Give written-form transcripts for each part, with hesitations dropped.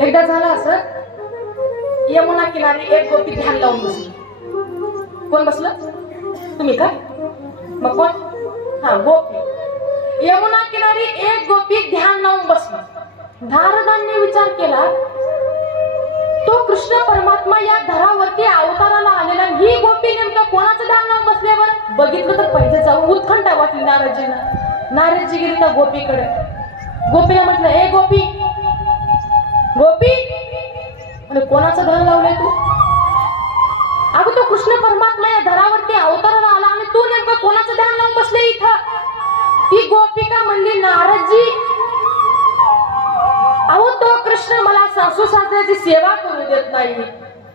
एकदा झालं असं, यमुना किनारी एक गोपी ध्यान लावून बसली. कोण बसलं? तुम्ही का? मग कोण? हा, गोपी. यमुना किनारी एक गोपी ध्यान लावून बसली. नारदांनी विचार केला, तो कृष्ण परमात्मा या धरावरती अवताराला आलेला, ही गोपी नेमकं कोणाचं ध्यान लावून बसल्यावर बघितलं तर पाहिजे जाऊन उत्कंठा वाटली नारदजींना. नारदजी गेली त्या गोपीकडे. गोपीला म्हटलं, ए गोपी, गोपी, म्हणजे कोणाचं ध्यान लावलंय तू? अगं तो कृष्ण परमात्मा या धरावरती अवताराला आला आणि तू नेमकं कोणाचं ध्यान लावून बसले इथं? ती गोपिका म्हणली, नारदजी, अहो तो कृष्ण मला सासू सासऱ्याची सेवा करू देत नाही,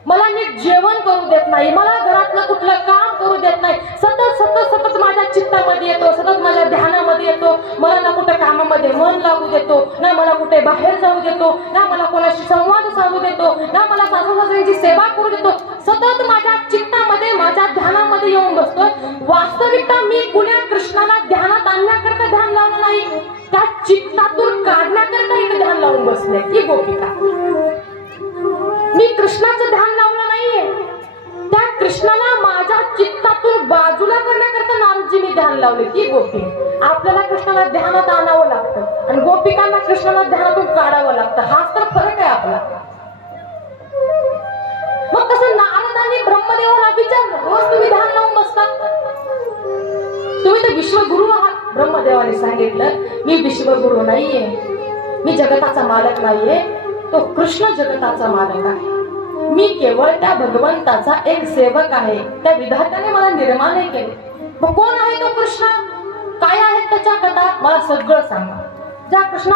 मला नीट जेवण करू देत नाही, मला घरातलं कुठलं काम करू देत नाही, सतत सतत सतत माझ्या चित्तामध्ये येतो, सतत माझ्या ध्यानामध्ये येतो, मला ना कुठे कामामध्ये मन लागू देतो, ना मला कुठे बाहेर जाऊ देतो, ना मला कोणाशी संवाद साधू देतो, ना मला सासू सासऱ्यांची सेवा करू देतो, सतत माझ्या चित्तामध्ये माझ्या ध्यानामध्ये येऊन बसतोय. वास्तविकता मी कुण्या कृष्णाला ध्यानात आणण्याकरता ध्यान लावलं नाही, त्या चित्तातून काढण्याकरता इथे ध्यान लावून बसले. ही गोपिका, मी कृष्णाचं ध्यान लावलं नाहीये, त्या कृष्णाला माझ्या चित्तातून बाजूला करण्याकरता नारदजी मी ध्यान लावले. ती गोपी. आपल्याला कृष्णाला ध्यानात आणावं लागतं आणि गोपिकांना कृष्णाला ध्यानातून काढावं लागतं. हाच तर फरक आहे आपला. मग कसं नारदांनी ब्रह्मदेवाला विचारलं, रोज तुम्ही ध्यान लावून बसता, तुम्ही तर विश्वगुरु आहात. ब्रह्मदेवाने सांगितलं, मी विश्वगुरु नाहीये, मी जगताचा मालक नाहीये, तो कृष्ण जगताचा मालक आहे. मी केवळ त्या भगवंताचा एक सेवक आहे. त्या विधात्याने मला निर्माण केले. मग कोण आहे तो कृष्ण? काय आहे त्याच्या कथा? मला सगळं सांगा. ज्या कृष्णा